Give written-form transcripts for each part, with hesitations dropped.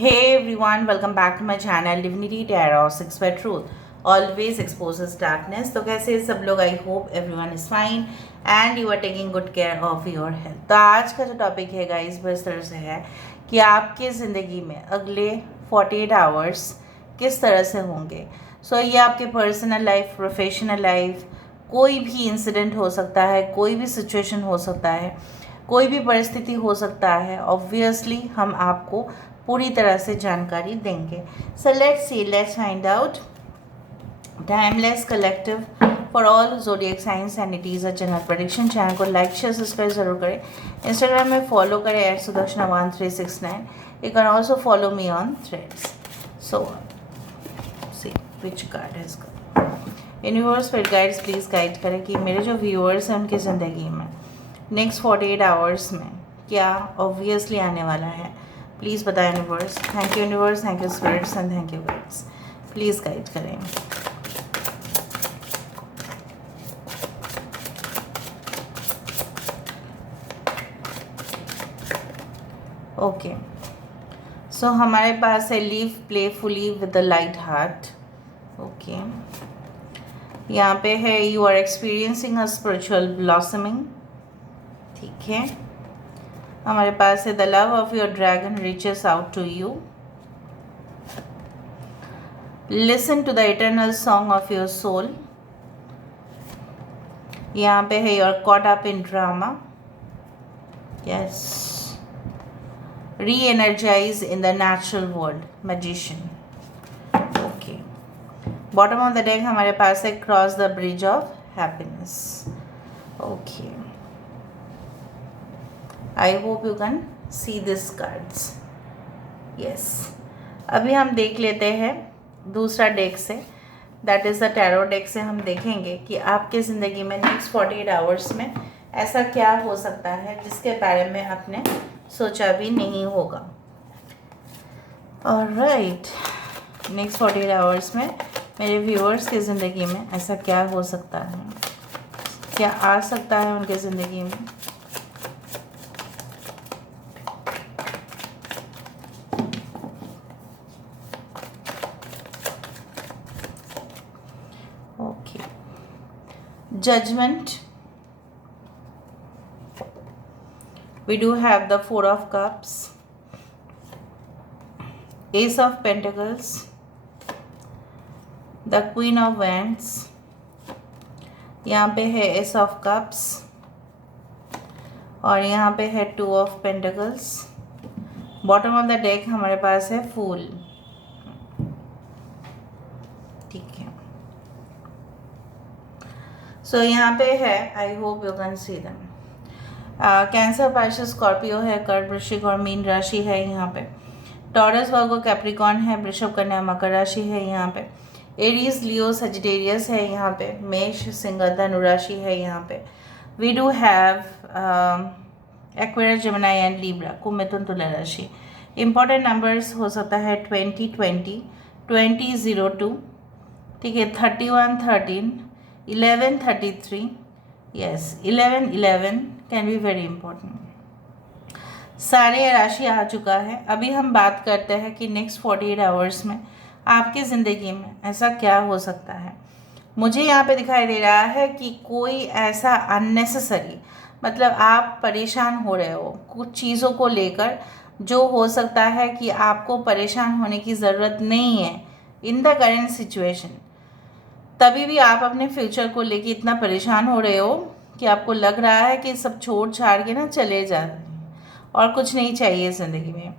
Hey everyone, welcome back to my channel Divinity Tarot 6 by Truth. Always exposes darkness. तो कैसे हैं सब लोग? I hope everyone is fine and you are taking good care of your health. तो आज का जो topic है गाइस वो इस तरह से है कि आपकी ज़िंदगी में अगले 48 आवर्स किस तरह से होंगे। ये आपके पर्सनल लाइफ, प्रोफेशनल लाइफ, कोई भी इंसिडेंट हो सकता है, कोई भी सिचुएशन हो सकता है, कोई भी परिस्थिति हो सकता है। ऑब्वियसली हम आपको पूरी तरह से जानकारी देंगे। So let's find out. Timeless collective for all zodiac science and it is a general prediction. Channel को लाइक शेयर सब्सक्राइब जरूर करें। इंस्टाग्राम में फॉलो करें @sudarshana1369। You can also follow me on Threads. So see which card has come. Universe फिर guides please guide करें कि मेरे जो व्यूअर्स हैं उनकी ज़िंदगी में नेक्स्ट 48 आवर्स में क्या ऑब्वियसली आने वाला है। प्लीज़ बताएं universe. Thank you universe, thank you spirits and thank you guides. Please guide करें। ओके, सो हमारे पास है leave playfully with the light heart. Okay, यहाँ पे है you are experiencing a spiritual blossoming. ठीक है, हमारे पास है the love of your dragon reaches out to you. Listen to the eternal song of your soul. यहाँ पे है your caught up in drama. Yes, री energise in the natural world, magician. Okay, bottom of the deck हमारे पास है cross the bridge of happiness. Okay, I hope you can see this cards. Yes, अभी हम देख लेते हैं दूसरा डेक से, that is the tarot deck से। हम देखेंगे कि आपके ज़िंदगी में नेक्स्ट 48 आवर्स में ऐसा क्या हो सकता है जिसके बारे में आपने सोचा भी नहीं होगा। ऑलराइट, नेक्स्ट 48 आवर्स में मेरे व्यूअर्स की ज़िंदगी में ऐसा क्या हो सकता है, क्या आ सकता है उनके ज़िंदगी में। Okay, judgement, we do have the Four of Cups, Ace of Pentacles, the Queen of Wands, यहाँ पे है Ace of Cups और यहाँ पे है Two of Pentacles। Bottom of the deck हमारे पास है फूल। ठीक है, सो यहाँ पे है, आई hope you can see them. Cancer, Pisces, Scorpio है, कर्क, वृश्चिक और मीन राशि है यहाँ पे। टॉरस, वर्गो, कैप्रिकॉन है, वृषभ, कन्या, मकर राशि है यहाँ पे। एरीज, लियो, सजिटेरियस है यहाँ पे। मेष, सिंह, धनु राशि है यहाँ पे। We do have Aquarius, Gemini and Libra, कुंभ, मिथुन, तुला राशि। इंपॉर्टेंट नंबर्स हो सकता है 2020, 2002, ठीक है, 31, 13, 11, 33, yes 11, 11 can be very important. सारे राशि आ चुका है। अभी हम बात करते हैं कि नेक्स्ट 48 आवर्स में आपकी ज़िंदगी में ऐसा क्या हो सकता है। मुझे यहाँ पे दिखाई दे रहा है कि कोई ऐसा अननेसेसरी, मतलब आप परेशान हो रहे हो कुछ चीज़ों को लेकर, जो हो सकता है कि आपको परेशान होने की ज़रूरत नहीं है इन द करेंट सिचुएशन। तभी भी आप अपने फ्यूचर को लेके इतना परेशान हो रहे हो कि आपको लग रहा है कि सब छोड़ छाड़ के ना चले जा रहे हैं और कुछ नहीं चाहिए ज़िंदगी में।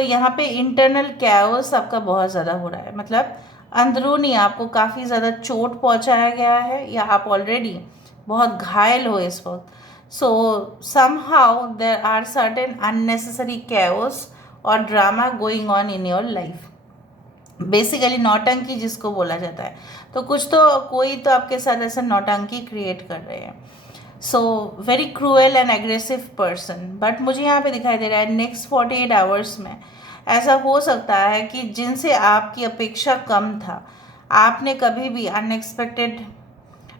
यहाँ पे इंटरनल कैओस आपका बहुत ज़्यादा हो रहा है, मतलब अंदरूनी आपको काफ़ी ज़्यादा चोट पहुंचाया गया है या आप ऑलरेडी बहुत घायल हो इस वक्त। Somehow there are certain unnecessary chaos और drama going on in your life. Basically नौटंकी जिसको बोला जाता है, तो कोई तो आपके साथ ऐसा नौटंकी क्रिएट कर रहे हैं। Very cruel and aggressive person. But मुझे यहाँ पे दिखाई दे रहा है नेक्स्ट 48 आवर्स में ऐसा हो सकता है कि जिनसे आपकी अपेक्षा कम था, आपने कभी भी अनएक्सपेक्टेड,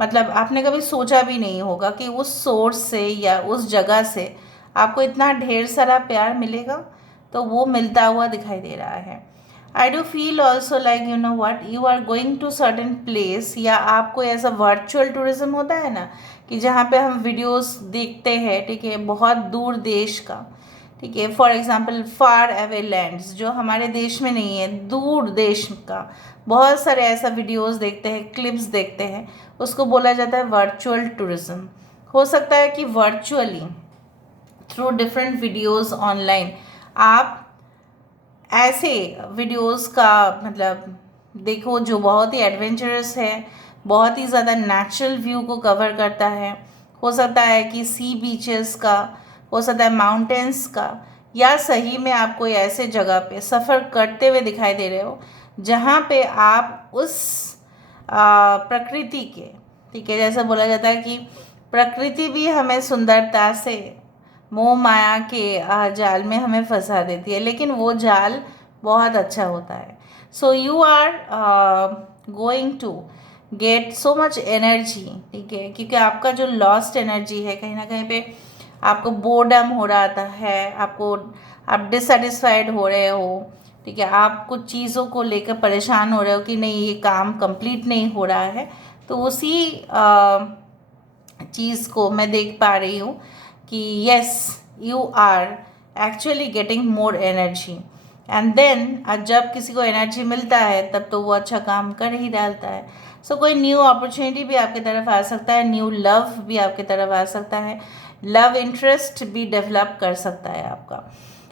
मतलब आपने कभी सोचा भी नहीं होगा कि उस सोर्स से या उस जगह से आपको इतना ढेर सारा प्यार मिलेगा, तो वो मिलता हुआ दिखाई दे रहा है। I do feel also like you know what you are going to certain place, या आपको ऐसा वर्चुअल टूरिज्म होता है ना कि जहाँ पे हम वीडियोस देखते हैं, ठीक है, बहुत दूर देश का, ठीक है, for example far away lands जो हमारे देश में नहीं है, दूर देश का बहुत सारे ऐसा वीडियोस देखते हैं, क्लिप्स देखते हैं, उसको बोला जाता है वर्चुअल टूरिज्म। हो सकता है कि virtually through different videos online आप ऐसे वीडियोस का मतलब देखो जो बहुत ही एडवेंचरस है, बहुत ही ज़्यादा नेचुरल व्यू को कवर करता है। हो सकता है कि सी बीचेस का, हो सकता है माउंटेन्स का, या सही में आप कोई ऐसे जगह पे सफ़र करते हुए दिखाई दे रहे हो जहाँ पे आप उस प्रकृति के, ठीक है, जैसा बोला जाता है कि प्रकृति भी हमें सुंदरता से मोह माया के जाल में हमें फंसा देती है, लेकिन वो जाल बहुत अच्छा होता है। So you are going to get so much energy, ठीक है, क्योंकि आपका जो लॉस्ट एनर्जी है कहीं ना कहीं पे आपको बोर्डम हो रहा है, आपको आप डिससेटिस्फाइड हो रहे हो, ठीक है, आप कुछ चीज़ों को लेकर परेशान हो रहे हो कि नहीं ये काम कंप्लीट नहीं हो रहा है, तो उसी चीज़ को मैं देख पा रही हूँ कि yes you are actually getting more energy, and then जब किसी को एनर्जी मिलता है तब तो वो अच्छा काम कर ही डालता है। सो कोई न्यू अपॉर्चुनिटी भी आपकी तरफ आ सकता है, न्यू लव भी आपकी तरफ आ सकता है, लव इंटरेस्ट भी डेवलप कर सकता है आपका।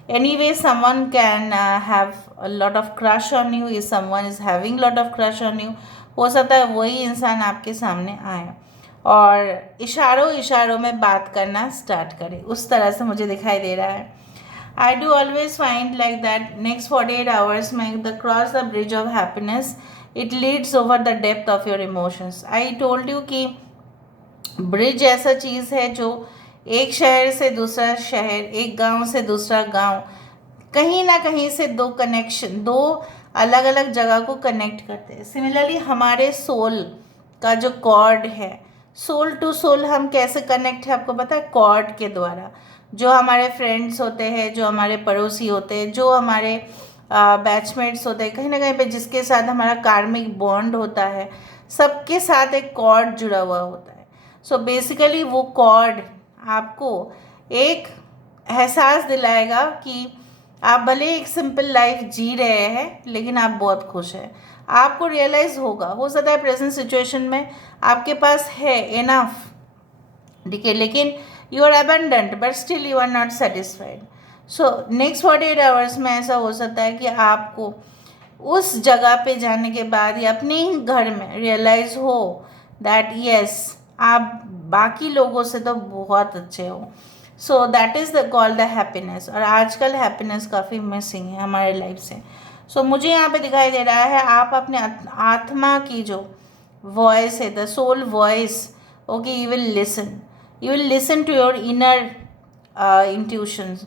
Anyway, someone can have a lot of crush on you. If someone is having lot of crush on you, हो सकता है वही इंसान आपके सामने आए और इशारों इशारों में बात करना स्टार्ट करे, उस तरह से मुझे दिखाई दे रहा है। I do always find like that next 48 hours में the cross the bridge of happiness, it leads over the depth of your emotions. I told you कि ब्रिज ऐसा चीज़ है जो एक शहर से दूसरा शहर, एक गांव से दूसरा गांव, कहीं ना कहीं से दो कनेक्शन, दो अलग अलग जगह को कनेक्ट करते हैं। सिमिलरली हमारे सोल का जो कॉर्ड है, सोल टू सोल हम कैसे कनेक्ट है आपको पता है? कॉर्ड के द्वारा। जो हमारे फ्रेंड्स होते हैं, जो हमारे पड़ोसी होते हैं, जो हमारे बैचमेट्स होते हैं, कहीं ना कहीं पे जिसके साथ हमारा कार्मिक बॉन्ड होता है, सबके साथ एक कॉर्ड जुड़ा हुआ होता है। सो बेसिकली वो कॉर्ड आपको एक एहसास दिलाएगा कि आप भले एक सिंपल लाइफ जी रहे हैं लेकिन आप बहुत खुश हैं। आपको रियलाइज़ होगा, हो सकता है प्रेजेंट सिचुएशन में आपके पास है इनफ, ठीक है, लेकिन you are abundant but still you are not satisfied. So next 48 hours में ऐसा हो सकता है कि आपको उस जगह पे जाने के बाद या अपने ही घर में रियलाइज़ हो दैट यस आप बाकी लोगों से तो बहुत अच्छे हो। So that is the call the happiness. और आजकल हैप्पीनेस काफ़ी मिसिंग है हमारे लाइफ से। सो मुझे यहाँ पे दिखाई दे रहा है आप अपने आत्मा की जो वॉइस है, the soul voice, okay, you will listen to your inner intuitions,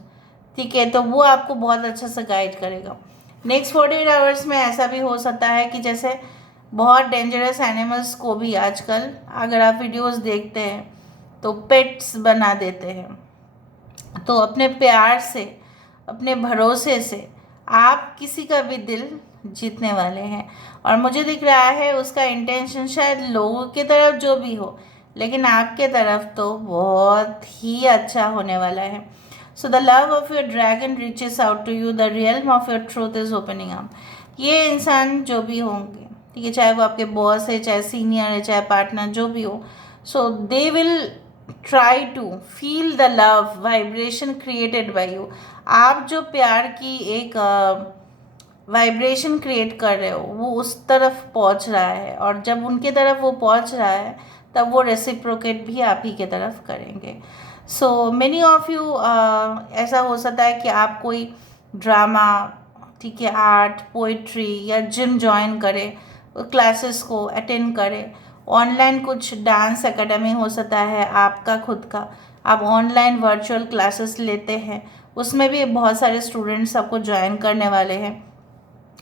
ठीक है, तो वो आपको बहुत अच्छा से गाइड करेगा। नेक्स्ट 48 आवर्स में ऐसा भी हो सकता है कि जैसे बहुत डेंजरस एनिमल्स को भी आजकल अगर आप वीडियोस देखते हैं तो पेट्स बना देते हैं, तो अपने प्यार से, अपने भरोसे से आप किसी का भी दिल जीतने वाले हैं। और मुझे दिख रहा है उसका इंटेंशन शायद लोगों की तरफ जो भी हो, लेकिन आपके तरफ तो बहुत ही अच्छा होने वाला है। So the love of your dragon reaches out to you, the realm of your truth is opening up. ये इंसान जो भी होंगे, ठीक है, चाहे वो आपके बॉस है, चाहे सीनियर है, चाहे पार्टनर, जो भी हो, so they will try to feel the love vibration created by you. आप जो प्यार की एक वाइब्रेशन क्रिएट कर रहे हो वो उस तरफ पहुंच रहा है, और जब उनके तरफ वो पहुंच रहा है तब वो रेसिप्रोकेट भी आप ही के तरफ करेंगे। सो मेनी ऑफ यू ऐसा हो सकता है कि आप कोई ड्रामा, ठीक है, आर्ट, पोइट्री या जिम ज्वाइन करें, क्लासेस को अटेंड करें, ऑनलाइन कुछ डांस एकेडमी हो सकता है आपका खुद का, आप ऑनलाइन वर्चुअल क्लासेस लेते हैं, उसमें भी बहुत सारे स्टूडेंट्स आपको ज्वाइन करने वाले हैं।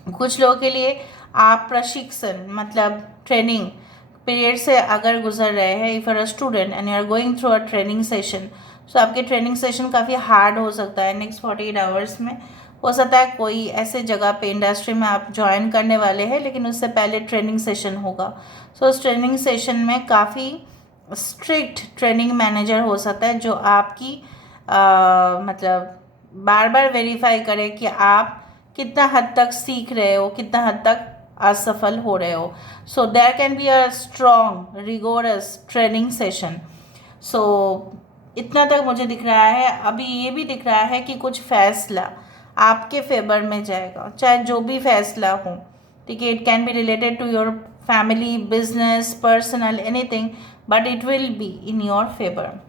कुछ लोगों के लिए आप प्रशिक्षण मतलब ट्रेनिंग पीरियड से अगर गुजर रहे हैं, if are a student and you are going through a training session, so आपके ट्रेनिंग सेशन काफ़ी हार्ड हो सकता है नेक्स्ट 48 आवर्स में। हो सकता है कोई ऐसे जगह पे इंडस्ट्री में आप ज्वाइन करने वाले हैं, लेकिन उससे पहले ट्रेनिंग सेशन होगा। सो उस ट्रेनिंग सेशन में काफ़ी स्ट्रिक्ट ट्रेनिंग मैनेजर हो सकता है, जो आपकी मतलब बार बार वेरीफाई करे कि आप कितना हद तक सीख रहे हो, कितना हद तक असफल हो रहे हो। So there can be a strong rigorous training session. So इतना तक मुझे दिख रहा है। अभी ये भी दिख रहा है कि कुछ फैसला आपके फेवर में जाएगा, चाहे जो भी फैसला हो, ठीक है। It can be related to your family, business, personal, anything, but it will be in your favour.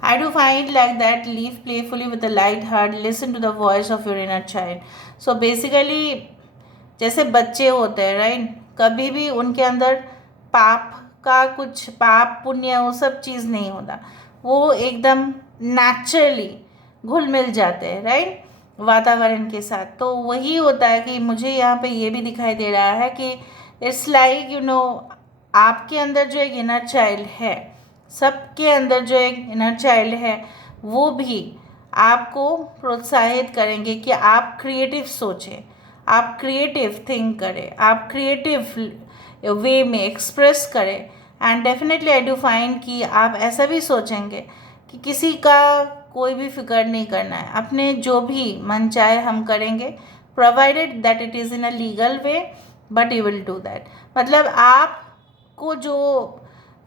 I do find like that, live playfully with a light heart, listen to the voice of your inner child. So basically जैसे बच्चे होते हैं, right, कभी भी उनके अंदर पाप का कुछ पाप पुण्य वो सब चीज़ नहीं होता, वो एकदम नेचुरली घुल मिल जाते हैं, राइट, वातावरण के साथ। तो वही होता है कि मुझे यहाँ पे ये भी दिखाई दे रहा है कि इट्स लाइक आपके अंदर जो एक इनर चाइल्ड है, सबके अंदर जो एक इनर चाइल्ड है, वो भी आपको प्रोत्साहित करेंगे कि आप क्रिएटिव सोचें, आप क्रिएटिव थिंक करें, आप क्रिएटिव वे में एक्सप्रेस करें। And definitely I do find कि आप ऐसा भी सोचेंगे कि किसी का कोई भी फिक्र नहीं करना है, अपने जो भी मन चाहे हम करेंगे, provided that it is in a legal way, but you will do that. मतलब आपको जो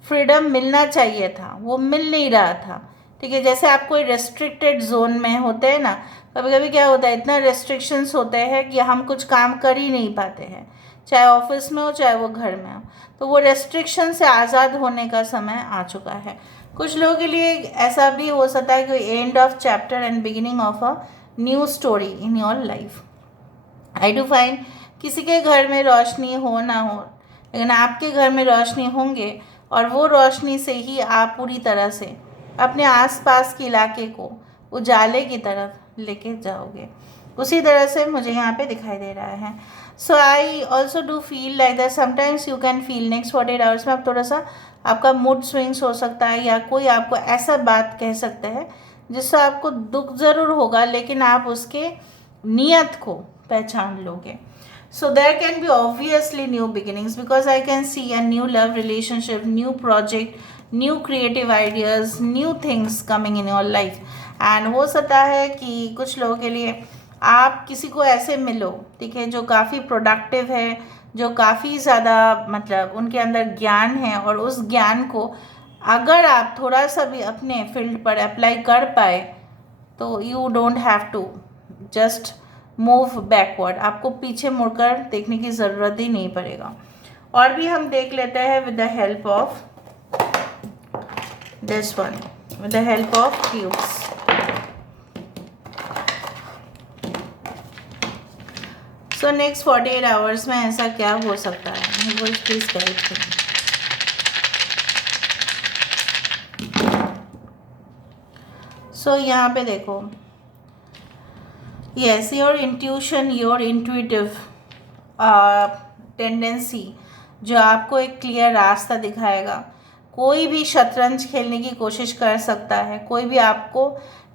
फ्रीडम मिलना चाहिए था वो मिल नहीं रहा था, ठीक है। जैसे आप कोई रेस्ट्रिक्टेड जोन में होते हैं ना, कभी कभी क्या होता है, इतना रेस्ट्रिक्शंस होते हैं कि हम कुछ काम कर ही नहीं पाते हैं, चाहे ऑफिस में हो चाहे वो घर में हो। तो वो रेस्ट्रिक्शन से आज़ाद होने का समय आ चुका है। कुछ लोगों के लिए ऐसा भी हो सकता है कि end of chapter and beginning of a new story in your life. I do find किसी के घर में रोशनी हो ना हो, लेकिन आपके घर में रोशनी होंगे, और वो रोशनी से ही आप पूरी तरह से अपने आसपास के इलाके को उजाले की तरफ लेके जाओगे। उसी तरह से मुझे यहाँ पे दिखाई दे रहा है। So I also do feel like that sometimes you can feel next 48 hours में आप थोड़ा सा आपका मूड स्विंग्स हो सकता है, या कोई आपको ऐसा बात कह सकता है जिससे आपको दुख ज़रूर होगा, लेकिन आप उसके नियत को पहचान लोगे। So there can be obviously new beginnings, because I can see a new love relationship, new project, new creative ideas, new things coming in your life. And हो सकता है कि कुछ लोगों के लिए आप किसी को ऐसे मिलो, ठीक है, जो काफ़ी प्रोडक्टिव है, जो काफ़ी ज़्यादा मतलब उनके अंदर ज्ञान है, और उस ज्ञान को अगर आप थोड़ा सा भी अपने फील्ड पर अप्लाई कर पाए तो you don't have to just move backward, आपको पीछे मुड़कर देखने की ज़रूरत ही नहीं पड़ेगा। और भी हम देख लेते हैं with the help of this one, with the help of cubes. So next 48 hours में ऐसा क्या हो सकता है, वो प्लीज़ गाइड करें। सो यहाँ पे देखो, yes, your intuition, your intuitive tendency जो आपको एक क्लियर रास्ता दिखाएगा। कोई भी शतरंज खेलने की कोशिश कर सकता है, कोई भी आपको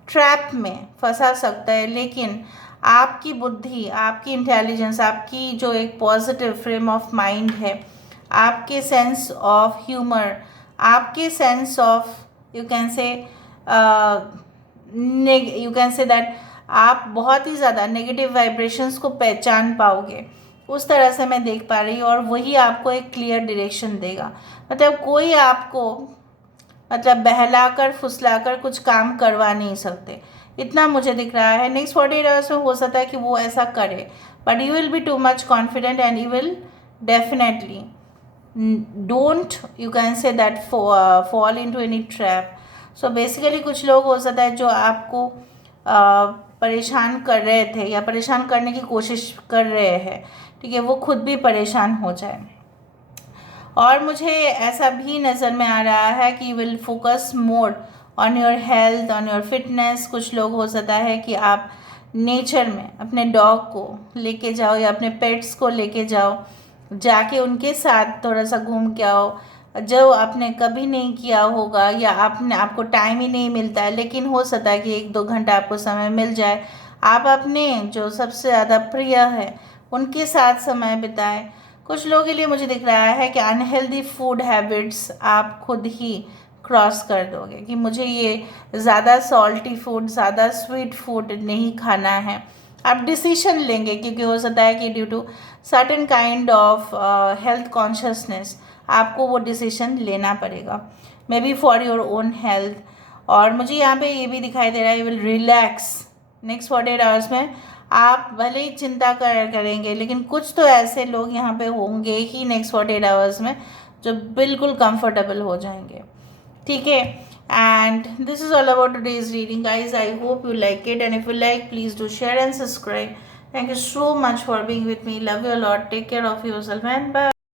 ट्रैप में फंसा सकता है, लेकिन आपकी बुद्धि, आपकी इंटेलिजेंस, आपकी जो एक पॉजिटिव फ्रेम ऑफ माइंड है, आपके सेंस ऑफ ह्यूमर, आपके sense of you can say that आप बहुत ही ज़्यादा नेगेटिव वाइब्रेशंस को पहचान पाओगे। उस तरह से मैं देख पा रही हूँ, और वही आपको एक क्लियर डायरेक्शन देगा। मतलब कोई आपको मतलब बहलाकर फुसलाकर कुछ काम करवा नहीं सकते, इतना मुझे दिख रहा है। नेक्स्ट 48 आवर्स में हो सकता है कि वो ऐसा करे, but you will be too much confident and you will definitely don't you can say that fall into any trap. So basically कुछ लोग हो सकता है जो आपको परेशान कर रहे थे या परेशान करने की कोशिश कर रहे हैं, ठीक है, वो खुद भी परेशान हो जाए। और मुझे ऐसा भी नज़र में आ रहा है कि will focus more on your health, on your fitness. कुछ लोग हो सकता है कि आप नेचर में अपने डॉग को लेके जाओ या अपने पेट्स को लेके जाओ, जाके उनके साथ थोड़ा सा घूम के आओ, जो आपने कभी नहीं किया होगा, या आपको टाइम ही नहीं मिलता है, लेकिन हो सकता है कि 1-2 घंटा आपको समय मिल जाए। आप अपने जो सबसे ज़्यादा प्रिय है उनके साथ समय बिताएं। कुछ लोगों के लिए मुझे दिख रहा है कि अनहेल्दी फूड हैबिट्स आप खुद ही क्रॉस कर दोगे कि मुझे ये ज़्यादा सॉल्टी फूड, ज़्यादा स्वीट फूड नहीं खाना है। आप डिसीजन लेंगे क्योंकि हो सकता है कि due to certain kind of health consciousness आपको वो डिसीजन लेना पड़ेगा, maybe for your own health. और मुझे यहाँ पे ये भी दिखाई दे रहा है, you will relax next 48 hours में। आप भले ही चिंता करेंगे, लेकिन कुछ तो ऐसे लोग यहाँ पे होंगे ही नेक्स्ट 48 आवर्स में जो बिल्कुल कंफर्टेबल हो जाएंगे, ठीक है। And this is all about today's reading, guys. I hope you like it, and if you like, please do share and subscribe. Thank you so much for being with me. Love you a lot. Take care of yourself, and bye.